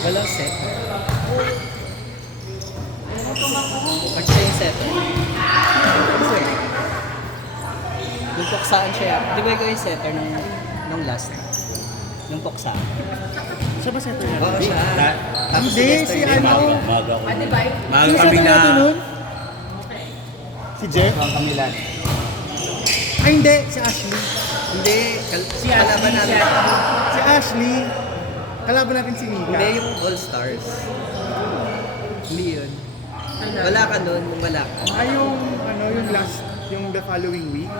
Walang set. Pag siya yung set. Yung poksaan siya. Di ba ikaw yung setter nung last? Nung poksa. Siya ba setter na? Oo siya. Tapos Hindi, si ano? Maga ako. Maga Sino kami setter na. natin nun? Si Jeff? Maga kami lang. Ay hindi, si Ashley. Hindi. Kalaban namin. Si Ashley. Kalaban natin si Mika. Hindi yung All Stars. Hindi yun. Wala ka nun, wala ka. Ay yung last, yung the following week.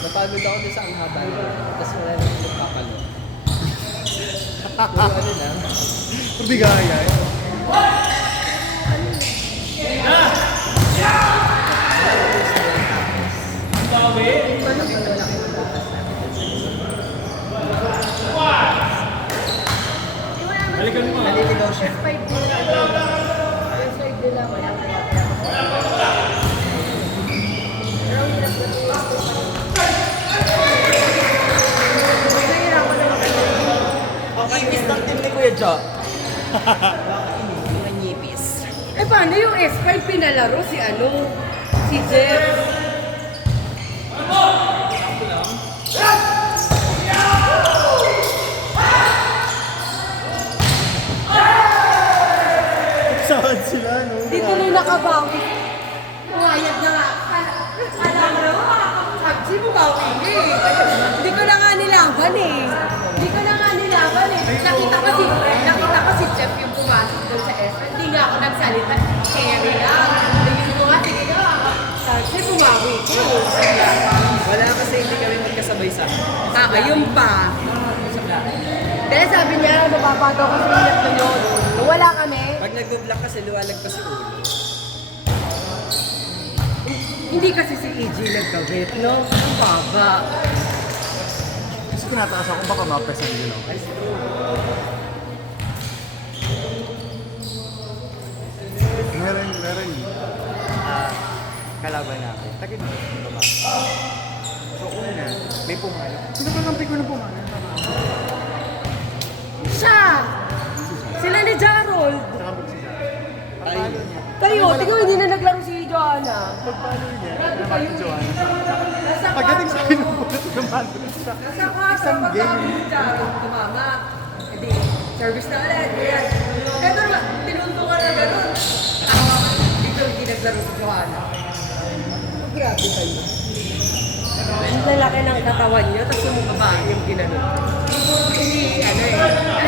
Napagod ako din sa ang haba niya. Tapos wala nang nagpapalo. Pero ano lang. Pabigaya. Naliligaw siya. Ipis ng team ni Kuya Jo. Manipis. Eh paano yung S5 pinalaro si si Jeff? Saan sila, no? Di tuloy nakabawi. Umayag na nga. Kala mo na makakapagsi mo bawi eh. Hindi ko na nga nilaban eh. Hindi ko na nga nilaban eh. Nakita ko si Jeff yung pumasok doon sa S5. Hindi nga ako nagsalita. Carry lang. Tingin ko nga, sige na. Kasi bumawi ko. Wala kasi hindi kami magkasabay sa Ayun pa. Dahil sabi niya, mapapataw ko sa inat na yun. Nung wala kami, Pag nag-vlog kasi luwalag pa si ulo. hindi kasi si EG nagkawit, no? Ang baba. Kasi tinataas ako baka ma-present yun. Meron. Kalaban namin. Takit mo ba? So una, may pumalo. Sino ba kampi ko na pumana? Siya! Sila ni Jarol. Nakabot siya. Ay, Kayo, tingnan hindi na naglaro si Joanna. Pagpalo niya, Grabe naman kayo si Joanna. Nasa Pagdating sa kwarto. pinupulot, gumano siya. Nasa kwarto, Isang pagkakit game. ni Jarol, tumama. Hindi, service na ulit. Ayan. Eto naman, tinunto ka na gano'n. Dito hindi naglaro si Joanna. Grabe kayo. Ang lalaki ng katawan niyo, tapos yung babae yung ginanon. Hindi,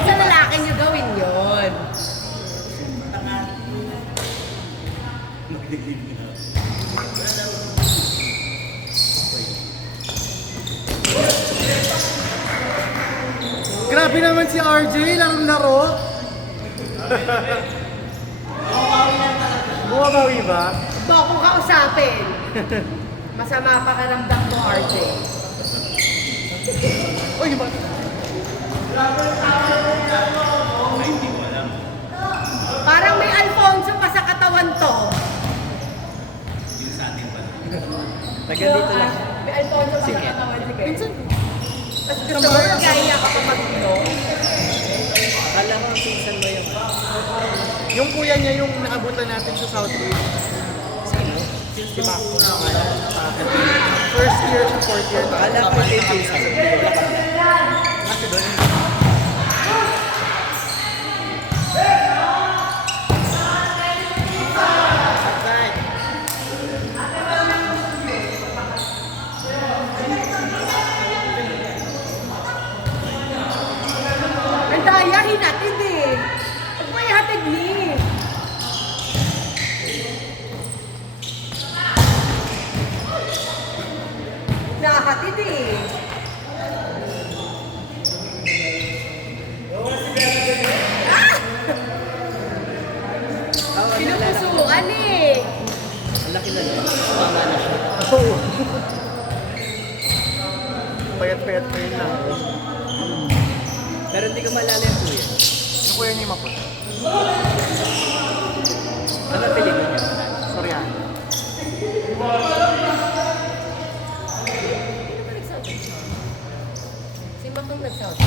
sa lalaki niyo gawin yun. Grabe naman si RJ, larong-laro. Bumabawi ba? Ba akong kausapin. Masama pakiramdam ko, RJ. Uy, ba? Parang may Alfonso pa sa katawan to. taga dito lang. May Alfonso pa sa Sige. katawan. Sige. Minsan, Tapos gusto mo nagkaya ka pa mag-ino. Kala ko ang season mo yung yung kuya niya yung naabutan natin sa Southridge. sino? Si Mac. First year to fourth year. Kala ko yung season. Kasi doon, Nakahatid eh. Sinupusuan eh. Ang laki na nun. Tama na siya. Payat-payat pa yun lang. Pero hindi ko malala yung kuya. Yung kuya niya yung mapot. Ano pelikula niya? Soriano. Si Makong nagsabi.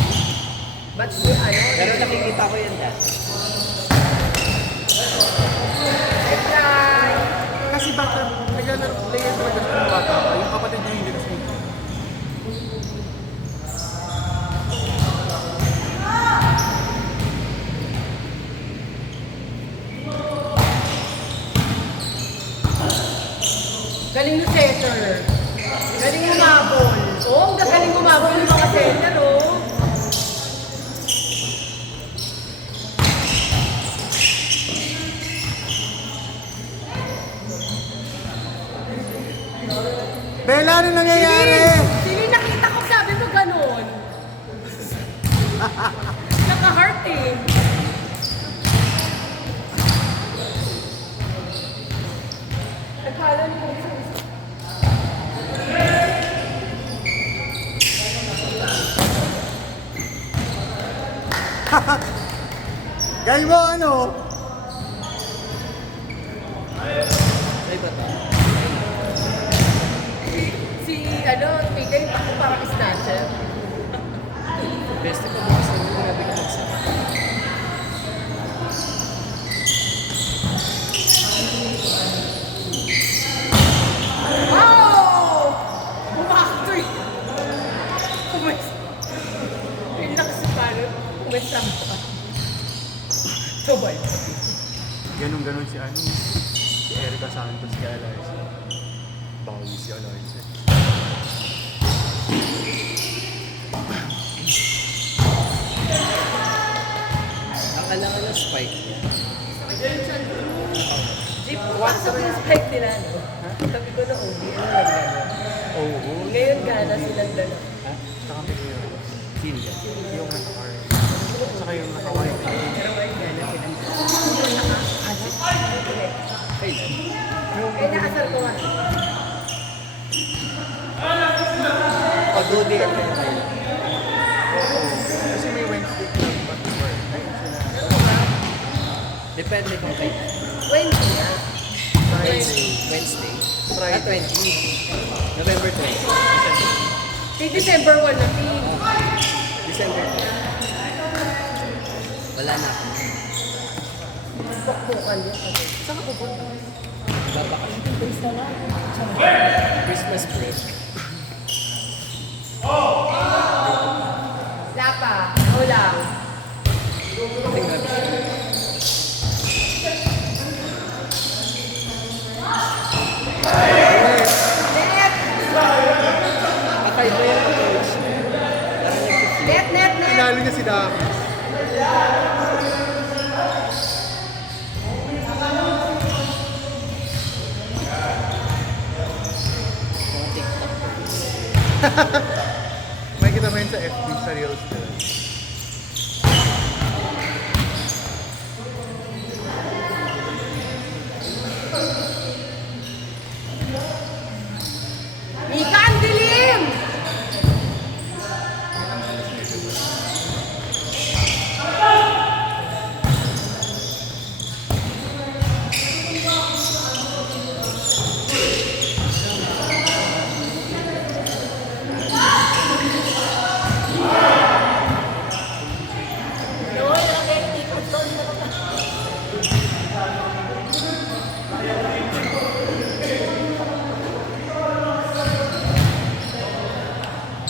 Ba't si ano? Pero nakikita ko yun dati. Hi! Kasi bata, naglalaro player talaga siya ng bata pa. Yung kapatid niya hindi kasi. Galing ng setter. Galing umabol. Oo, ang galing umabol ng mga setter, oh. Bella, ano nangyayari? Sino yung nakita ko, sabi mo ganun. Naka-heart eh. Akala niyo kung saan. Gay mo ano? Ay ba ito? Si, ano, Mika yung takbo parang snatcher. Best ko bukas na grabe ka magsabi. Oh! Bumaktoy! Kumis. Relax paano? Kumisam pa. Sabay. Ganun-ganun si ano. Si Erica Santos kay Eliza. Bawi si Eliza. Ang alangan ng spike niya. Jeep, pasok yung spike nila, no? Sabi ko na, Obi, ano lang Oo. Ngayon gana silang dalawa. Ha? Saka may yun. Sino yan? Yung naka-car. Saka yung naka-white. Pero ngayon gana silang dalawa. Kailan? Eh, nakasal ko nga. Pag-goodie ka kayo kailan? Kasi may Wednesday club pa before. Ay, sila. Depende kung kailan. Wednesday na. Friday. Wednesday? Friday. 20. November 20. Si December 1 na team. December 20. Wala na ako. Bukbukan yun. Saan ka pupunta? Babakasyon. Christmas break. Wala pa. Ako lang. Tingnan ko. Net! Kakaiba yung approach niya. Parang nag-flip. Net, net, net! Pinalo niya si Daki. Mga TikTok. May kita mo yun sa FB, sa Reels. Mika, ang dilim!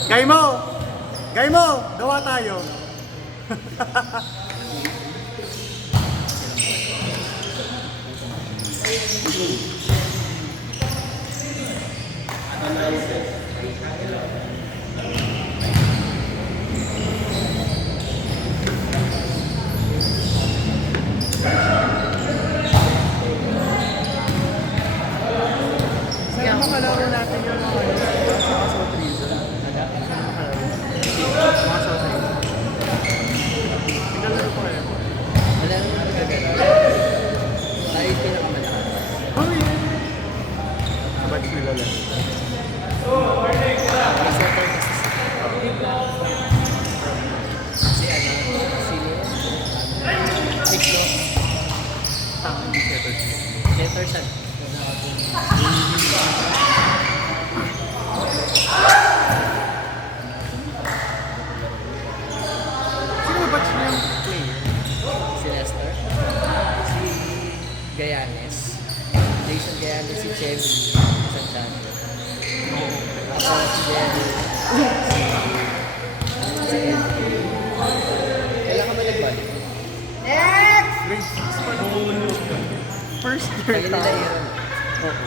Gay mo! Gay mo! Gawa tayo! Sana makalaro natin yung mga about reason. Ano? Mga sa akin. Pinalaro ko kayo. Wala naman nagagano. Tayo yung pinakamalakas. Oh, yeah. Sabay nila lang. May setter kasi si ano, sino yun? Siglo. Tama yung setter siya. Setter siya. Sino ba batch niya yung player? Si Lester. Si Gayanes. Jason Gayanes, si Chevy. Santiago. Tapos si Jerry. Si Ed. Kailan ka ba nagbalik? Next! Grade 6 pa. First year Kaya nila tayo. yun. Oo.